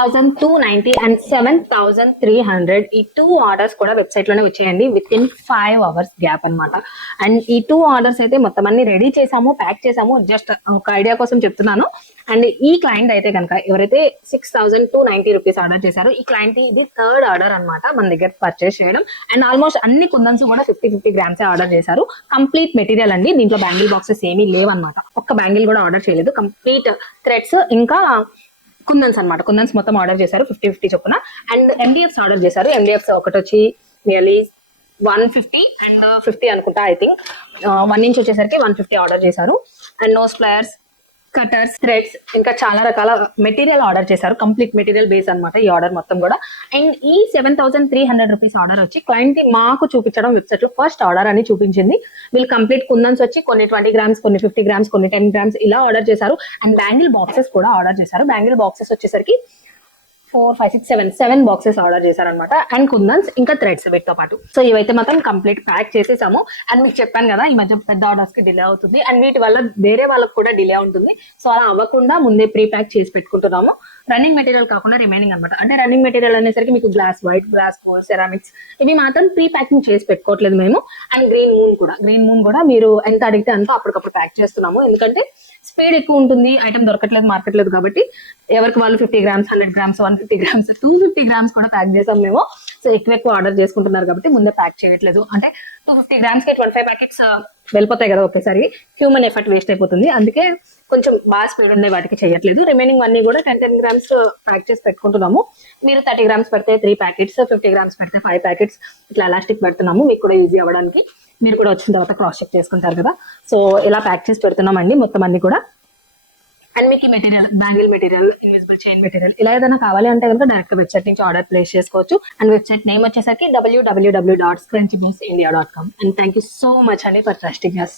6,290 and 7,300 ఈ 2 orders కూడా website లోనే వచ్చేయండి విత్ ఇన్ 5 అవర్స్ గ్యాప్ అన్నమాట. అండ్ ఈ 2 ఆర్డర్స్ అయితే మొత్తం అన్ని రెడీ చేసాము, ప్యాక్ చేసాము. జస్ట్ ఒక ఐడియా కోసం చెప్తున్నాను. అండ్ ఈ క్లయింట్ అయితే కనుక ఎవరైతే 6,290 రూపీస్ ఆర్డర్ చేశారో ఈ క్లయింట్ ఇది థర్డ్ ఆర్డర్ అన్నమాట మన దగ్గర పర్చేస్ చేయడం. అండ్ ఆల్మోస్ట్ అన్ని కుందన్స్ కూడా 50 గ్రామ్స్ ఆర్డర్ చేశారు. కంప్లీట్ మెటీరియల్ అండి, దీంట్లో బ్యాంగిల్ బాక్సెస్ ఏమీ లేవన్నమాట. ఒక్క బ్యాంగిల్ కూడా ఆర్డర్ చేయలేదు. కంప్లీట్ థ్రెడ్స్ ఇంకా కుందన్స్ అనమాట. కుందన్స్ మొత్తం ఆర్డర్ చేశారు 50 చొప్పున. అండ్ ఎండిఎఫ్స్ ఆర్డర్ చేశారు. ఎండిఎఫ్స్ ఒకటి వచ్చి నియర్లీ 150 అండ్ 50 అనుకుంటా. ఐ థింక్ 1 ఇంచ్ వచ్చేసరికి 150 ఆర్డర్ చేశారు. And nose pliers, cutters, threads ఇంకా చాలా రకాల మెటీరియల్ ఆర్డర్ చేశారు. కంప్లీట్ మెటీరియల్ బేస్ అనమాట ఈ ఆర్డర్ మొత్తం కూడా. అండ్ ఈ 7,300 రూపీస్ ఆర్డర్ వచ్చి క్లయింట్ మాకు చూపించడం వెబ్సైట్ లో ఫస్ట్ ఆర్డర్ అని చూపించింది. వీళ్ళు కంప్లీట్ కుందన్స్ వచ్చి కొన్ని 20 గ్రామ్స్, కొన్ని 50 గ్రామ్స్, కొన్ని 10 గ్రామ్స్ ఇలా ఆర్డర్ చేశారు. అండ్ బ్యాంగిల్ బాక్సెస్ కూడా ఆర్డర్ చేశారు. బ్యాంగిల్ బాక్సెస్ వచ్చేసరికి 4, 5, 6, 7 బాక్సెస్ ఆర్డర్ చేశారనమాట. అండ్ కుందన్స్ ఇంకా థ్రెడ్స్ వీటితో పాటు. సో ఇవైతే మాత్రం కంప్లీట్ ప్యాక్ చేసేసాము. అండ్ మీకు చెప్పాను కదా ఈ మధ్య పెద్ద ఆర్డర్స్ కి డిలే అవుతుంది అండ్ వీటి వల్ల వేరే వాళ్ళకి కూడా డిలే ఉంటుంది. సో అలా అవ్వకుండా ముందే ప్రీ ప్యాక్ చేసి పెట్టుకుంటున్నాము. రన్నింగ్ మెటీరియల్ కాకుండా రిమైనింగ్ అనమాట. అంటే రన్నింగ్ మెటీరియల్ అనేసరికి మీకు glass white, glass gold, ceramics ఇవి మాత్రం ప్రీ ప్యాకింగ్ చేసి పెట్టుకోవట్లేదు మేము. అండ్ గ్రీన్ మూన్ కూడా మీరు ఎంత అడిగితే అంత అప్పటికప్పుడు ప్యాక్ చేస్తున్నాము. ఎందుకంటే స్పీడ్ ఎక్కువ ఉంటుంది, ఐటమ్ దొరకట్లేదు మార్కెట్ లేదు కాబట్టి ఎవరికి వాళ్ళు 50 గ్రామ్స్, 100 గ్రామ్స్, 150 గ్రామ్స్, 250 గ్రామ్స్ కూడా ప్యాక్ చేసాం మేము. సో ఎక్కువ ఆర్డర్ చేసుకుంటున్నారు కాబట్టి ముందే ప్యాక్ చేయట్లేదు. అంటే 250 గ్రామ్స్ కి 25 ప్యాకెట్స్ వెళ్ళిపోతాయి కదా ఒకేసారి. హ్యూమన్ ఎఫర్ట్ వేస్ట్ అయిపోతుంది. అందుకే కొంచెం బాగా స్పీడ్ ఉండే వాటికి చేయట్లేదు. రిమైనింగ్ అన్ని కూడా 10 గ్రామ్స్ ప్యాక్ చేసి పెట్టుకుంటున్నాము. మీరు 30 గ్రామ్స్ పెడితే 3 ప్యాకెట్స్, 50 గ్రామ్స్ పెడితే 5 ప్యాకెట్స్ ఇట్లా ఎలాస్టిక్ పెడుతున్నాము మీకు కూడా ఈజీ అవ్వడానికి. మీరు కూడా వచ్చిన తర్వాత క్రాస్ చెక్ చేసుకుంటారు కదా. సో ఇలా ప్యాక్ చేసి పెడుతున్నామండి మొత్తం అన్ని కూడా. అండ్ మీకు ఈ material, bangle material, invisible chain material ఇలా ఏదైనా కావాలి అంటే కనుక డైరెక్ట్ వెబ్సైట్ నుంచి ఆర్డర్ ప్లేస్ చేసుకోవచ్చు. అండ్ వెబ్సైట్ నేమ్ వచ్చేసరికి www.scrunchybinsindia.com. And thank you so much అండి ఫర్ ట్రస్టింగ్ us.